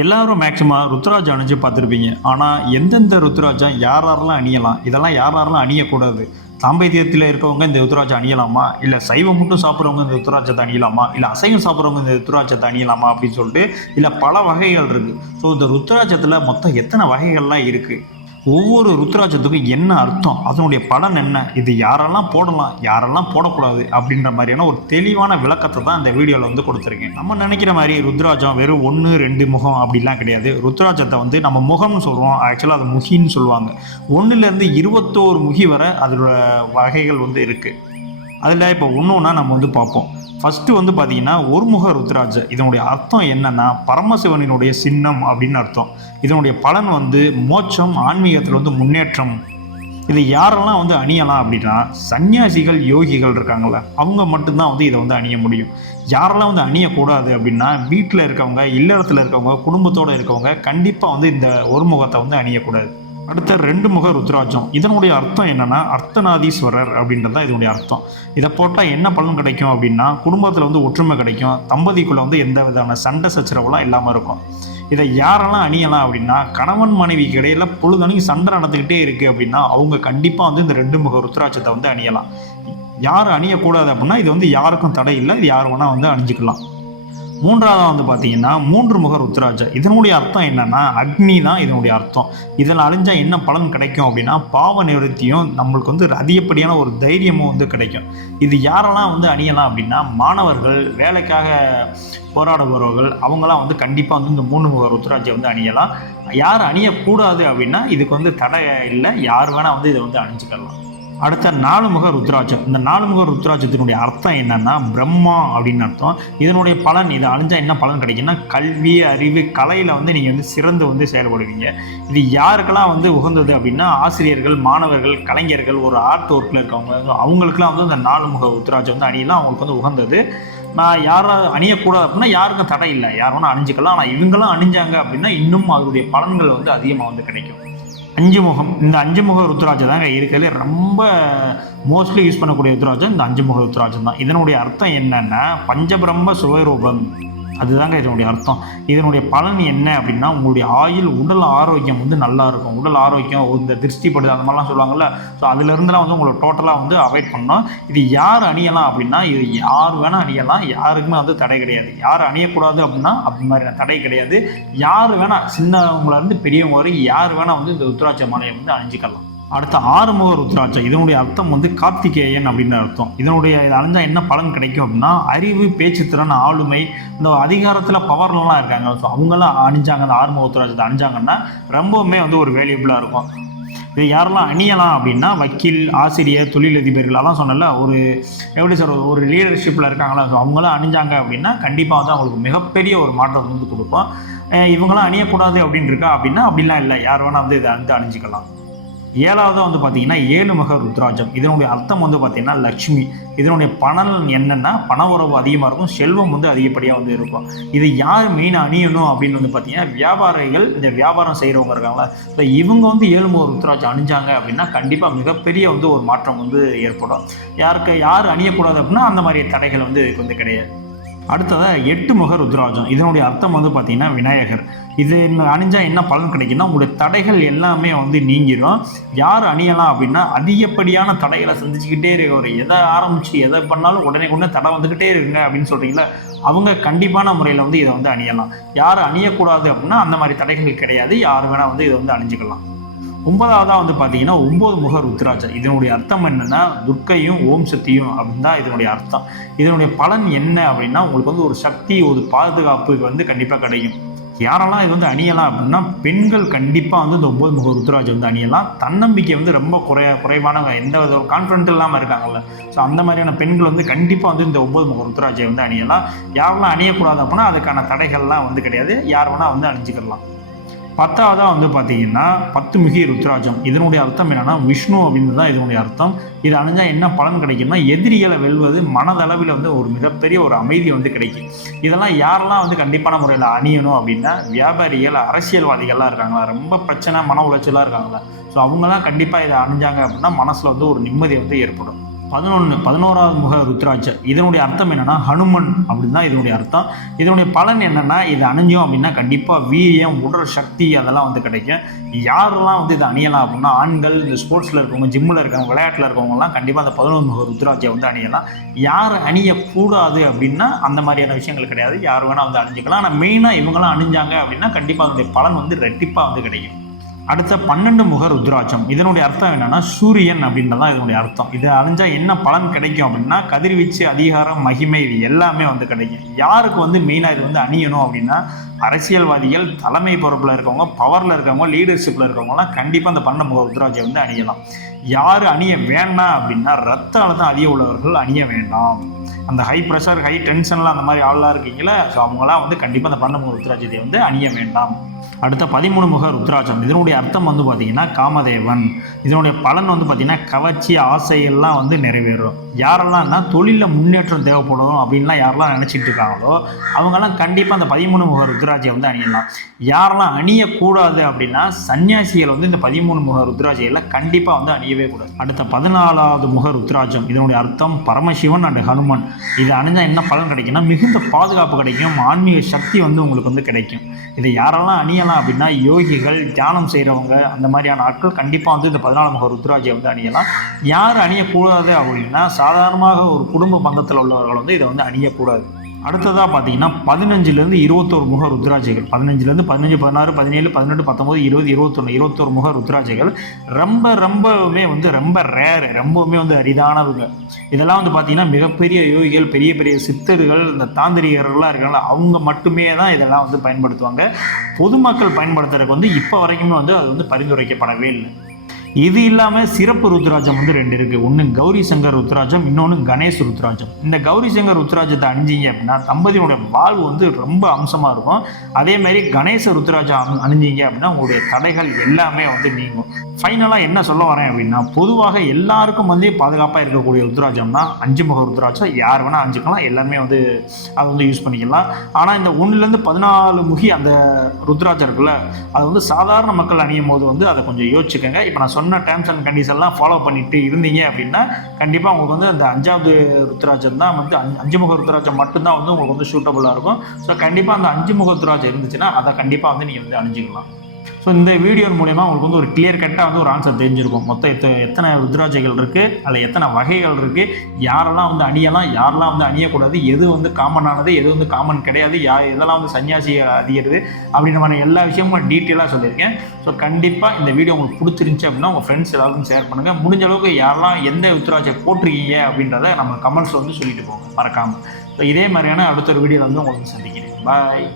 எல்லாரும் மேக்ஸிமம் ருத்ராட்சம் அணிஞ்சு பார்த்துருப்பீங்க. ஆனால் எந்தெந்த ருத்ராட்சம் யார் யாரெல்லாம் அணியலாம், இதெல்லாம் யார் யாரெல்லாம் அணியக்கூடாது, தாம்பத்தியத்தில் இருக்கவங்க இந்த ருத்ராட்சம் அணியலாமா, இல்லை சைவம் மட்டும் சாப்பிட்றவங்க இந்த ருத்ராட்சத்தை அணியலாமா, இல்லை அசைவம் சாப்பிட்றவங்க இந்த ருத்ராட்சத்தை அணியலாமா அப்படின்னு சொல்லிட்டு இல்லை பல வகைகள் இருக்குது. ஸோ இந்த ருத்ராட்சத்தில் மொத்தம் எத்தனை வகைகள்லாம் இருக்குது, ஒவ்வொரு ருத்ராட்சத்துக்கும் என்ன அர்த்தம், அதனுடைய பலன் என்ன, இது யாரெல்லாம் போடலாம் யாரெல்லாம் போடக்கூடாது அப்படின்ற மாதிரியான ஒரு தெளிவான விளக்கத்தை தான் இந்த வீடியோவில் வந்து கொடுத்துருக்கேன். நம்ம நினைக்கிற மாதிரி ருத்ராட்சம் வெறும் 1-2 முகம் அப்படிலாம் கிடையாது. ருத்ராட்சத்தை வந்து நம்ம முகம்னு சொல்கிறோம், ஆக்சுவலாக அது முகின்னு சொல்லுவாங்க. 1லேருந்து 21 முகி வரை அதோட வகைகள் வந்து இருக்குது. அதில் இப்போ ஒன்று நம்ம வந்து பார்ப்போம். ஃபஸ்ட்டு வந்து பார்த்தீங்கன்னா ஒருமுக ருத்ராட்ச, இதனுடைய அர்த்தம் என்னென்னா பரமசிவனினுடைய சின்னம் அப்படின்னு அர்த்தம். இதனுடைய பலன் வந்து மோட்சம், ஆன்மீகத்தில் வந்து முன்னேற்றம். இது யாரெல்லாம் வந்து அணியலாம் அப்படின்னா சன்னியாசிகள் யோகிகள் இருக்காங்கள, அவங்க மட்டும்தான் வந்து இதை வந்து அணிய முடியும். யாரெல்லாம் வந்து அணியக்கூடாது அப்படின்னா வீட்டில் இருக்கவங்க, இல்லறத்தில் இருக்கவங்க, குடும்பத்தோடு இருக்கவங்க கண்டிப்பாக வந்து இந்த ஒருமுகத்தை வந்து அணியக்கூடாது. அடுத்த 2 முக ருத்ராட்சம், இதனுடைய அர்த்தம் என்னன்னா அர்த்தநாதீஸ்வரர் அப்படின்றது தான் இதனுடைய அர்த்தம். இதை போட்டால் என்ன பலன் கிடைக்கும் அப்படின்னா குடும்பத்தில் வந்து ஒற்றுமை கிடைக்கும், தம்பதிக்குள்ளே வந்து எந்த விதமான சண்டை சச்சரவுலாம் இல்லாமல் இருக்கும். இதை யாரெல்லாம் அணியலாம் அப்படின்னா கணவன் மனைவிக்கு இடையில பொழுதனைக்கு சண்டை நடந்துக்கிட்டே இருக்குது அப்படின்னா அவங்க கண்டிப்பாக வந்து இந்த 2 முக ருத்ராட்சத்தை வந்து அணியலாம். யார் அணியக்கூடாது அப்படின்னா இது வந்து யாருக்கும் தடை இல்லை, இது யார் வேணால் வந்து அணிஞ்சிக்கலாம். மூன்றாவதாக வந்து பார்த்தீங்கன்னா 3 முக ருத்ராட்சம், இதனுடைய அர்த்தம் என்னன்னா அக்னி தான் இதனுடைய அர்த்தம். இதில் அழிஞ்சால் என்ன பலன் கிடைக்கும் அப்படின்னா பாவ நிவர்த்தியும், நம்மளுக்கு வந்து அதிகப்படியான ஒரு தைரியமும் வந்து கிடைக்கும். இது யாரெல்லாம் வந்து அணியலாம் அப்படின்னா மாணவர்கள், வேலைக்காக போராடுபவர்கள், அவங்களாம் வந்து கண்டிப்பாக வந்து இந்த 3 முக ருத்ராட்சம் வந்து அணியலாம். யார் அணியக்கூடாது அப்படின்னா இதுக்கு வந்து தடை இல்லை, யார் வேணால் வந்து இதை வந்து அணிஞ்சிக்கலாம். அடுத்த 4 முக ருத்ராட்சம், இந்த 4 முக ருத்ராட்சத்தினுடைய அர்த்தம் என்னன்னா பிரம்மா அப்படின்னு அர்த்தம். இதனுடைய பலன், இதை அழிஞ்சா என்ன பலன் கிடைக்குன்னா கல்வி, அறிவு, கலையில் வந்து நீங்கள் வந்து சிறந்து வந்து செயல்படுவீங்க. இது யாருக்கெல்லாம் வந்து உகந்தது அப்படின்னா ஆசிரியர்கள், மாணவர்கள், கலைஞர்கள், ஒரு ஆர்ட் ஒர்க்கில் இருக்கவங்க, அவங்களுக்குலாம் வந்து இந்த 4 முக ருத்ராட்சம் வந்து அணியலாம், அவங்களுக்கு வந்து உகந்தது. நான் யாரும் அணியக்கூடாது அப்படின்னா யாருக்கும் தடை இல்லை, யார் வேணால் அணிஞ்சிக்கலாம். ஆனால் இவங்கெல்லாம் அணிஞ்சாங்க அப்படின்னா இன்னும் அதனுடைய பலன்கள் வந்து அதிகமாக வந்து கிடைக்கும். 5 முகம், இந்த 5 முக ருத்ராட்சம் தாங்க இருக்கிறதுலே ரொம்ப மோஸ்ட்லி யூஸ் பண்ணக்கூடிய ருத்ராட்சம் இந்த 5 முக ருத்ராட்சம் தான். இதனுடைய அர்த்தம் என்னன்னா பஞ்சபிரம்ம சுவரூபம், அதுதாங்க இதனுடைய அர்த்தம். இதனுடைய பலன் என்ன அப்படின்னா உங்களுடைய ஆயுள், உடல் ஆரோக்கியம் வந்து நல்லா இருக்கும். உடல் ஆரோக்கியம், இந்த திருஷ்டிப்படுது அந்த மாதிரிலாம் சொல்லுவாங்கள்ல, ஸோ அதுலேருந்துலாம் வந்து உங்களை டோட்டலாக வந்து அவாய்ட் பண்ணோம். இது யார் அணியலாம் அப்படின்னா இது யார் வேணால் அணியலாம், யாருக்குமே வந்து தடை கிடையாது. யார் அணியக்கூடாது அப்படின்னா அப்படி மாதிரி தடை கிடையாது. யார் வேணால், சின்னவங்கலேருந்து பெரியவங்க வரைக்கும் யார் வேணால் வந்து இந்த ருத்ராட்ச மாலையை வந்து அணிஞ்சிக்கலாம். அடுத்த 6 முக ருத்ராட்சம், இதனுடைய அர்த்தம் வந்து கார்த்திகேயன் அப்படின்னு அர்த்தம். இதனுடைய இது அணிஞ்சால் என்ன பலன் கிடைக்கும் அப்படின்னா அறிவு, பேச்சுத்திறன், ஆளுமை, இந்த அதிகாரத்தில் பவர்லாம் இருக்காங்க, ஸோ அவங்களாம் அணிஞ்சாங்க அந்த 6 முக ருத்ராட்சத்தை அணிஞ்சாங்கன்னா ரொம்பவுமே வந்து ஒரு வேல்யூபிளாக இருக்கும். இது யாரெல்லாம் அணியலாம் அப்படின்னா வக்கீல், ஆசிரியர், தொழிலதிபர்கள், அதான் சொன்னல ஒரு எப்படி சார் ஒரு லீடர்ஷிப்பில் இருக்காங்களா, ஸோ அவங்களாம் அணிஞ்சாங்க அப்படின்னா கண்டிப்பாக வந்து அவங்களுக்கு மிகப்பெரிய ஒரு மாற்றத்தை வந்து கொடுப்போம். இவங்களாம் அணியக்கூடாது அப்படின்னு இருக்கா அப்படின்னா அப்படிலாம் இல்லை, யார் வேணால் வந்து இதை வந்து அணிஞ்சிக்கலாம். 7வது வந்து பார்த்தீங்கன்னா 7 முக ருத்ராட்சம், இதனுடைய அர்த்தம் வந்து பார்த்தீங்கன்னா லக்ஷ்மி. இதனுடைய பலன் என்னென்னா பண உறவு அதிகமாக இருக்கும், செல்வம் வந்து அதிகப்படியாக வந்து இருக்கும். இது யார் மெயினாக அணியணும் அப்படின்னு வந்து பார்த்தீங்கன்னா வியாபாரிகள், இந்த வியாபாரம் செய்கிறவங்க இருக்காங்களா, ஸோ இவங்க வந்து 7 முக ருத்ராட்சம் அணிஞ்சாங்க அப்படின்னா கண்டிப்பாக மிகப்பெரிய வந்து ஒரு மாற்றம் வந்து ஏற்படும். யார் அணியக்கூடாது அப்படின்னா அந்த மாதிரி தடைகள் வந்து இதுக்கு வந்து கிடையாது. அடுத்ததாக 8 முக ருத்ராட்சம், இதனுடைய அர்த்தம் வந்து பார்த்தீங்கன்னா விநாயகர். இது அணிஞ்சால் என்ன பலன் கிடைக்குன்னா உங்களுடைய தடைகள் எல்லாமே வந்து நீங்கிடும். யார் அணியலாம் அப்படின்னா அதிகப்படியான தடைகளை சந்திச்சுக்கிட்டே இருக்கிற, எதை ஆரம்பித்து எதை பண்ணாலும் உடனே தடை வந்துக்கிட்டே இருக்குங்க அப்படின்னு சொல்கிறீங்களா, அவங்க கண்டிப்பான முறையில் வந்து இதை வந்து அணியலாம். யார் அணியக்கூடாது அப்படின்னா அந்த மாதிரி தடைகள் கிடையாது, யார் வேணால் வந்து இதை வந்து அணிஞ்சிக்கலாம். 9வதாக வந்து பார்த்தீங்கன்னா 9 முக ருத்ராட்சம், இதனுடைய அர்த்தம் என்னென்னா துர்க்கையும் ஓம் சக்தியும் அப்படின்னு தான் இதனுடைய அர்த்தம். இதனுடைய பலன் என்ன அப்படின்னா உங்களுக்கு வந்து ஒரு சக்தி, ஒரு பாதுகாப்பு வந்து கண்டிப்பாக கிடைக்கும். யாரெல்லாம் இது வந்து அணியலாம் அப்படின்னா பெண்கள் கண்டிப்பாக வந்து இந்த 9 முக ருத்ராட்சம் வந்து அணியலாம். தன்னம்பிக்கை வந்து ரொம்ப குறைவானவங்க, எந்த வித கான்ஃபிடென்ட் இல்லாமல் இருக்காங்கல்ல, ஸோ அந்த மாதிரியான பெண்கள் வந்து கண்டிப்பாக வந்து இந்த 9 முக ருத்ராட்சம் வந்து அணியலாம். யாரெல்லாம் அணியக்கூடாது அப்படின்னா அதுக்கான தடைகள்லாம் வந்து கிடையாது, யார் வேணால் வந்து அணிஞ்சிக்கலாம். 10வதாக வந்து பார்த்தீங்கன்னா 10 முகி ருத்ராட்சம், இதனுடைய அர்த்தம் என்னன்னா விஷ்ணு அப்படின்னு தான் இதனுடைய அர்த்தம். இது அணிஞ்சால் என்ன பலன் கிடைக்கும்னா எதிரிகளை வெல்வது, மனதளவில் வந்து ஒரு மிகப்பெரிய ஒரு அமைதி வந்து கிடைக்கும். இதெல்லாம் யாரெல்லாம் வந்து கண்டிப்பான முறையில் அணியணும் அப்படின்னா வியாபாரிகள், அரசியல்வாதிகள்லாம் இருக்காங்களா, ரொம்ப பிரச்சனை மன உளைச்சலாக இருக்காங்களா, ஸோ அவங்களாம் கண்டிப்பாக இதை அணிஞ்சாங்க அப்படின்னா மனசில் வந்து ஒரு நிம்மதி வந்து ஏற்படும். 11வது முக ருத்ராட்சம் இதனுடைய அர்த்தம் என்னன்னா ஹனுமன் அப்படின்னு தான் இதனுடைய அர்த்தம். இதனுடைய பலன் என்னன்னா, இது அணிஞ்சோம் அப்படின்னா கண்டிப்பாக வீரியம், உடல் சக்தி அதெல்லாம் வந்து கிடைக்கும். யாரெல்லாம் வந்து இதை அணியலாம் அப்படின்னா, ஆண்கள், இந்த ஸ்போர்ட்ஸில் இருக்கவங்க, ஜிம்மில் இருக்கவங்க, விளையாட்டில் இருக்கவங்கலாம் கண்டிப்பாக அந்த 11 முக ருத்ராட்சியை வந்து அணியலாம். யார் அணியக்கூடாது அப்படின்னா அந்த மாதிரியான விஷயங்கள் கிடையாது. யார் வேணால் வந்து அணிஞ்சிக்கலாம். ஆனால் மெயினாக இவங்கெல்லாம் அணிஞ்சாங்க அப்படின்னா கண்டிப்பாக அதனுடைய பலன் வந்து ரெட்டிப்பாக வந்து கிடைக்கும். அடுத்த 12 முக ருத்ராட்சம் இதனுடைய அர்த்தம் என்னன்னா சூரியன் அப்படின்றதான் இதனுடைய அர்த்தம். இதை அணிஞ்சா என்ன பலன் கிடைக்கும் அப்படின்னா, கதிர்வீச்சு, அதிகாரம், மகிமை இது எல்லாமே வந்து கிடைக்கும். யாருக்கு வந்து மெயினாக இது வந்து அணியணும் அப்படின்னா, அரசியல்வாதிகள், தலைமை பொறுப்பில் இருக்கவங்க, பவரில் இருக்கவங்க, லீடர்ஷிப்பில் இருக்கவங்கலாம் கண்டிப்பாக அந்த 12 முக ருத்ராட்சியை வந்து அணியலாம். யார் அணிய வேண்டாம் அப்படின்னா, ரத்த அழுத்தம் அதிகம் உள்ளவர்கள் அணிய வேண்டாம். அந்த ஹை ப்ரெஷர், ஹை டென்ஷன்லாம் அந்த மாதிரி ஆளாக இருக்கீங்களா, ஸோ அவங்களாம் வந்து கண்டிப்பாக அந்த 12 முக ருத்ராட்சத்தை வந்து அணிய வேண்டாம். அடுத்த 13 முக ருத்ராட்சம் இதனுடைய அர்த்தம் வந்து பார்த்தீங்கன்னா காமதேவன். இதனுடைய பலன் வந்து பார்த்தீங்கன்னா கவர்ச்சி, ஆசையெல்லாம் வந்து நிறைவேறும். யாரெல்லாம்னா தொழிலில் முன்னேற்றம் தேவைப்படும் அப்படின்லாம் யாரெல்லாம் நினச்சிட்டு இருக்காங்களோ அவங்கெல்லாம் கண்டிப்பாக அந்த 13 முக ருத்ராட்சியை வந்து அணியலாம். யாரெல்லாம் அணியக்கூடாது அப்படின்னா, சன்னியாசிகள் வந்து இந்த 13 முக ருத்ராட்சியில் கண்டிப்பாக வந்து அணியவே கூடாது. அடுத்த 14வது முக ருத்ராட்சம் இதனுடைய அர்த்தம் பரமசிவன் அண்ட் ஹனுமன். இது அணிஞ்சால் என்ன பலன் கிடைக்கும்னா, மிகுந்த பாதுகாப்பு கிடைக்கும், ஆன்மீக சக்தி வந்து உங்களுக்கு வந்து கிடைக்கும். இதை யாரெல்லாம் அணியலாம் அப்படின்னா, யோகிகள், தியானம் செய்கிறவங்க, அந்த மாதிரியான ஆட்கள் கண்டிப்பாக வந்து இந்த 14 முக ருத்ராட்சியை வந்து அணியலாம். யார் அணியக்கூடாது அப்படின்னா, சாதாரணமாக ஒரு குடும்ப பந்தத்தில் உள்ளவர்கள் வந்து இதை வந்து அணியக்கூடாது. அடுத்ததாக பார்த்தீங்கன்னா 15லேருந்து 21 முக ருத்ராட்சிகள். 15லேருந்து 15, 16, 17, 18, 19, 20, 21, 21 முக ருத்ராட்சிகள் ரொம்பவுமே வந்து ரொம்ப ரேரு, ரொம்பவுமே வந்து அரிதானவங்க. இதெல்லாம் வந்து பார்த்தீங்கன்னா மிகப்பெரிய யோகிகள், பெரிய பெரிய சித்தர்கள், இந்த தாந்திரிகர்கள்லாம் இருக்காங்களா, அவங்க மட்டுமே தான் இதெல்லாம் வந்து பயன்படுத்துவாங்க. பொதுமக்கள் பயன்படுத்துறதுக்கு வந்து இப்போ வரைக்குமே வந்து அது வந்து பரிந்துரைக்கப்படவே இல்லை. இது இல்லாமல் சிறப்பு ருத்ராட்சம் வந்து 2 இருக்குது. ஒன்று கௌரி சங்கர் ருத்ராட்சம், இன்னொன்று கணேஷ் ருத்ராட்சம். இந்த கௌரி சங்கர் ருத்ராட்சத்தை அணிஞ்சிங்க அப்படின்னா தம்பதியினுடைய வாழ்வு வந்து ரொம்ப அம்சமாக இருக்கும். அதே மாதிரி கணேச ருத்ராட்சம் அணிஞ்சிங்க அப்படின்னா உங்களுடைய தடைகள் எல்லாமே வந்து நீங்கும். ஃபைனலாக என்ன சொல்ல வரேன் அப்படின்னா, பொதுவாக எல்லாருக்கும் வந்து பாதுகாப்பாக இருக்கக்கூடிய ருத்ராட்சம்னா 5 முக ருத்ராட்சம். யார் வேணால் அணிஞ்சிக்கலாம், எல்லாமே வந்து அதை வந்து யூஸ் பண்ணிக்கலாம். ஆனால் இந்த 1லேருந்து 14 முகி அந்த ருத்ராட்சம் இருக்குல்ல, அது வந்து சாதாரண மக்கள் அணியும் போது வந்து அதை கொஞ்சம் யோசிச்சுக்கோங்க. இப்போ நான் சொன்ன டேர்ம்ஸ் அண்ட் கண்டிஷன்லாம் ஃபாலோ பண்ணிட்டு இருந்தீங்க அப்படின்னா கண்டிப்பாக உங்களுக்கு வந்து அந்த 5வது ருத்ராட்சம் தான் வந்து 5 முக ருத்ராட்சம் மட்டும்தான் வந்து உங்களுக்கு வந்து சூட்டபுளாக இருக்கும். ஸோ கண்டிப்பாக அந்த 5 முக ருத்ராட்சம் இருந்துச்சுன்னா அதை கண்டிப்பாக வந்து நீங்கள் வந்து அணிஞ்சிக்கலாம். ஸோ இந்த வீடியோ மூலமா உங்களுக்கு வந்து ஒரு கிளியர் கட்டாக வந்து ஒரு ஆன்சர் தெரிஞ்சிருக்கும். மொத்தம் எத்தனை ருத்ராட்சைகள் இருக்குது, அதில் எத்தனை வகைகள் இருக்குது, யாரெல்லாம் வந்து அணியலாம், யாரெல்லாம் வந்து அணியக்கூடாது, எது வந்து காமனானது, எது வந்து காமன் கிடையாது, இதெல்லாம் வந்து சன்னியாசி அதிகிறது அப்படின்ற மாதிரி எல்லா விஷயமும் டீட்டெயிலாக சொல்லியிருக்கேன். ஸோ கண்டிப்பாக இந்த வீடியோ உங்களுக்கு பிடிச்சிருந்துச்சி அப்படின்னா உங்கள் ஃப்ரெண்ட்ஸ் எல்லாருக்கும் ஷேர் பண்ணுங்கள். முடிஞ்ச அளவுக்கு யாரெல்லாம் எந்த ருத்ராட்சை போட்டிருக்கீங்க அப்படின்றத நம்ம கமெண்ட்ஸில் வந்து சொல்லிட்டு போங்க மறக்காமல். ஸோ இதே மாதிரியான அடுத்த ஒரு வீடியோவில் வந்து உங்களுக்கு சந்திக்கிறேன். பாய்.